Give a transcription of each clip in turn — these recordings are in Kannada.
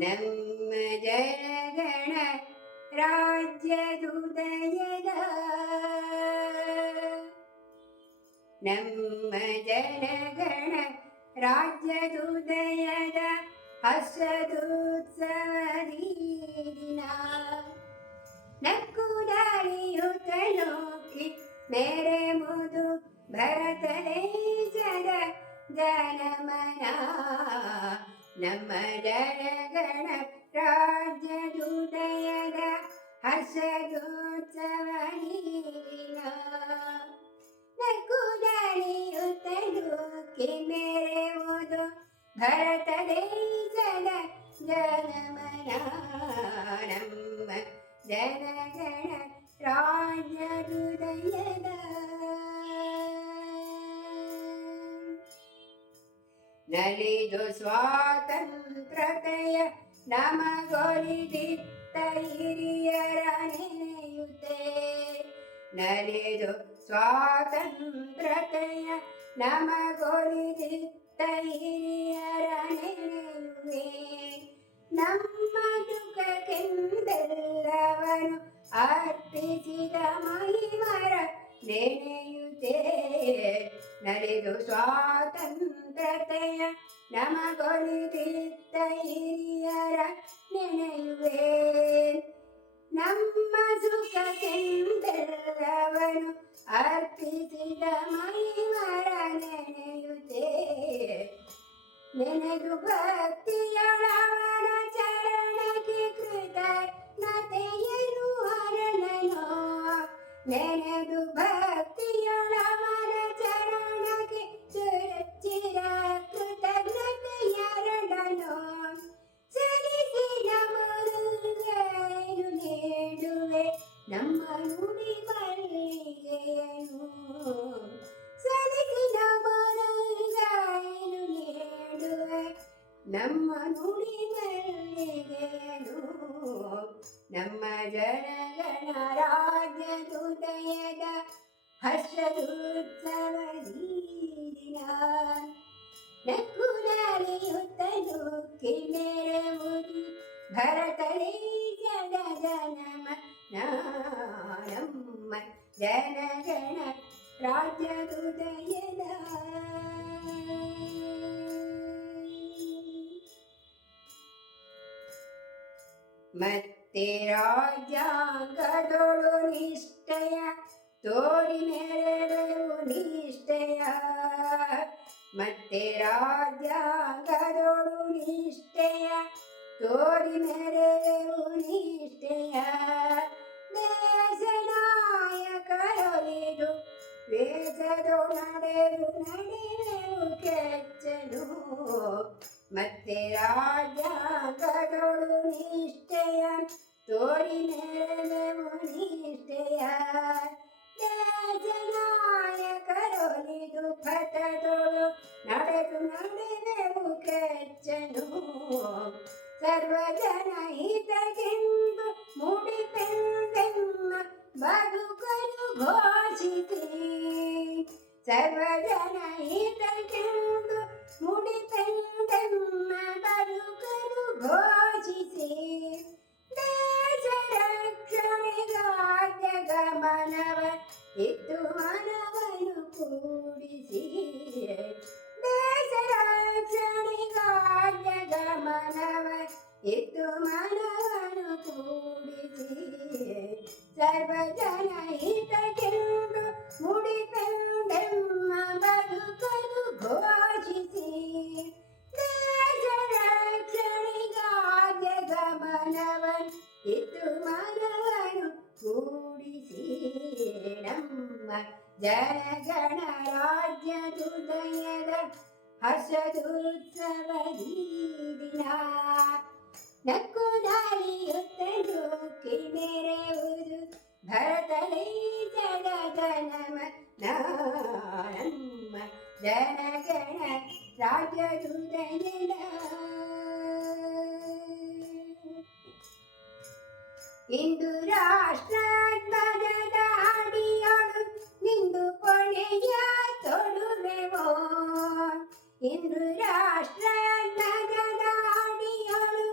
ನಮ್ಮ ಜನಗಣ ರಾಜ್ಯದುದಯದ ನಮ್ಮ ಜನಗಣ ರಾಜ್ಯದುದಯದ ಹರ್ಷದೋತ್ಸವದಿ ದಿನ ನಕ್ಕು ದಾಳಿಯುತ ನೋಕಿ ಮೇರೆ ಮುದು ಭರತ ದೇಶದ ಜನಮನ ನಮ್ಮ ಜನಗಣ ರಾಜ್ಯದುದಯದ ಹರ್ಷದೋತ್ಸವದಿ ದಿನ ನಕ್ಕು ದಾಳಿಯುತ ನೋಕಿ ಮೇರೆ ಮುದು ಭರತ ದೇಶದ ಜನಮನ ನಮ್ಮ ಜನಗಣ ರಾಜ್ಯದುದಯದ ನಲಿದು ಸ್ವಾತಂತ್ರ್ಯತೆಯ ನಮಗೊಲಿದಿತ್ತ ಹಿರಿಯರ ನೆನೆಯುತ್ತೆ ನಲಿದು ಸ್ವಾತಂತ್ರ್ಯತೆಯ ನಮಗೊಲಿದಿತ್ತ ಹಿರಿಯರ ನೆನೆಯುವೆ ನಮ್ಮ ದುಃಖಕ್ಕೆಂದೆಲ್ಲವನು ಅರ್ಪಿಸಿದ ಮಹಿಮರ ನೆನೆಯುತ್ತೆ ನಲಿದು ಸ್ವಾತಂತ್ರ್ಯತೆಯ ನಮಗೊಲಿದಿತ್ತ ಹಿರಿಯರ ನೆನೆಯುವೆ ನಮ್ಮ ಸುಖಕ್ಕೆಂದೆಲ್ಲವನು ಅರ್ಪಿಸಿದ ಮಹಿಮರ ನೆನೆಯುತ್ತೆ ನೆನೆದು ಭಕ್ತಿಯೊಳವನ ಚರಣಕ್ಕೆ ಕೃತಜ್ಞತೆಯನ್ನು ಹರಣನೋ ನೆನೆದು ಭಕ್ತಿಯೊಳವನ ಚರಣಕ್ಕೆ ಚಿರ ಕೃತಜ್ಞತೆಯರಡನೋ ಸಲ್ಲಿಸಿದ ಮುರುಗೇನು ನೀಡುವೆ ನಮ್ಮ ನುಡಿ ಮಲ್ಲಿಗೆಯನು ಸಲ್ಲಿಸಿದ ಮುರುಗೇನು ನೀಡುವೆ ನಮ್ಮ ನುಡಿ ಮಲ್ಲಿಗೆಯನು ನಮ್ಮ ಜನಗಣ ರಾಜ್ಯದುದಯದ ಹರ್ಷದೋತ್ಸವದಿ ದಿನ ನಕ್ಕು ದಾಳಿಯುತ್ತ ನುಗ್ಗಿ ಮೆರೆವುದು ಭರತ ದೇಶದ ಜನಮನ ನಮ್ಮ ಜನಗಣ ರಾಜ್ಯದುದಯದ ಮತ್ತೆ ರಾಜ್ಯಾಂಗದೊಳು ನಿಷ್ಠೆಯ ತೋರಿ ಮೆರೆದೆವು ನಿಷ್ಠೆಯ ಮತ್ತೆ ರಾಜ್ಯಾಂಗದೊಳು ನಿಷ್ಠೆಯ ತೋರಿ ಮೆರೆದೆವು ನಿಷ್ಠೆಯ ದೇಶ ನಾಯಕರೊಲಿದು ವೇಷದೊ ನಡೆವೆವು ಕೆಚ್ಚಲು ಮತ್ತೆ ರಾಜ್ಯಾಂಗದೊಳು ನಿಷ್ಠೆಯ ತೋರಿ ಮೆರೆದೆವು ನಿಷ್ಠೆಯ ದೇಶ ನಾಯಕರೊಲಿದು ಪಥದೊಳು ನಡೆವೆವು ಕೆಚ್ಚಲು ಸರ್ವಜನ ಹಿತಕ್ಕೆಂದು ಮುಡಿಪೆಂದೆಮ್ಮ ಬದುಕಲು ಘೋಷಿಸಿ ಸರ್ವಜನ ಹಿತಕ್ಕೆಂದು ಮುಡಿಪೆಂದೆಮ್ಮ ಬದುಕಲು ಘೋಷಿಸಿ ದೇಶ ರಕ್ಷಣೆಗಾದ್ಯ ಗಮನವ ಇತ್ತು ಮನವನ್ನು ಕೂಡಿಸಿ ದೇಶ ರಕ್ಷಣೆಗಾದ್ಯ ಗಮನವ ಇತ್ತು ಮನವನ್ನು ಕೂಡಿಸಿ ಸರ್ವಜನ ಹಿತಕ್ಕೆಂದು ಮುಡಿಪೆಂದೆಮ್ಮ ಬದುಕಲು ಘೋಷಿಸಿ ದೇಶ ರಕ್ಷಣೆಗಾದ್ಯ ಗಮನವನ್ನು ಇತ್ತು ಮನವನ್ನು ಕೂಡಿಸಿ ನಮ್ಮ ಜನಗಣ ರಾಜ್ಯದುದಯದ ಹರ್ಷದೋತ್ಸವದಿ ದಿನ ನಕ್ಕು ದಾಳಿಯುತ್ತ ನುಗ್ಗಿ ಮೆರೆವುದು ಭರತ ದೇಶದ ಜನಮನ ನಮ್ಮ ಜನಗಣ ರಾಜ್ಯದುದಯದ ಇಂದು ರಾಷ್ಟ್ರಧ್ವಜದ ಅಡಿಯೊಳು ನಿಂದು ಕೊನೆಯ ತೊಡುವೆವೋ ಇಂದು ರಾಷ್ಟ್ರಧ್ವಜದ ಅಡಿಯೊಳು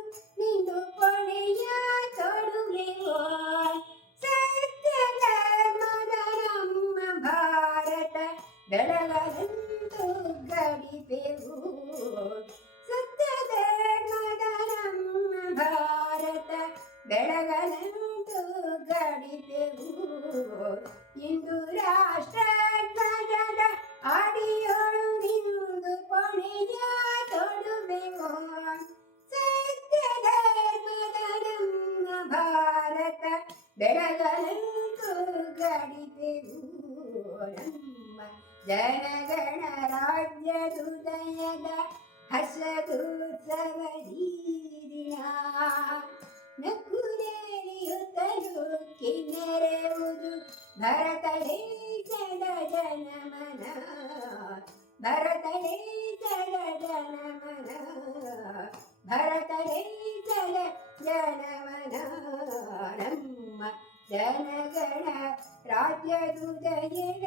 ಬೆಳಗಲೆಂದು ಗಡಿತೆವು ನಮ್ಮ ಜನಗಣ ರಾಜ್ಯದುದಯದ ಹಸದುತ್ಸವದಿ ದಿನ. ನಕ್ಕುರೇಳಿಯುತ್ತಲೂ ಕಿನ್ನರೆಯುವುದು ಭರತ ದೇಶದ ಜನಮನ, ಭರತ ದೇಶದ ಜನಮನ, ಭರತ ದೇಶದ ಜನಮನ. ನಮ್ಮ ಜನಗಣ ರಾಜ್ಯದುದಯದ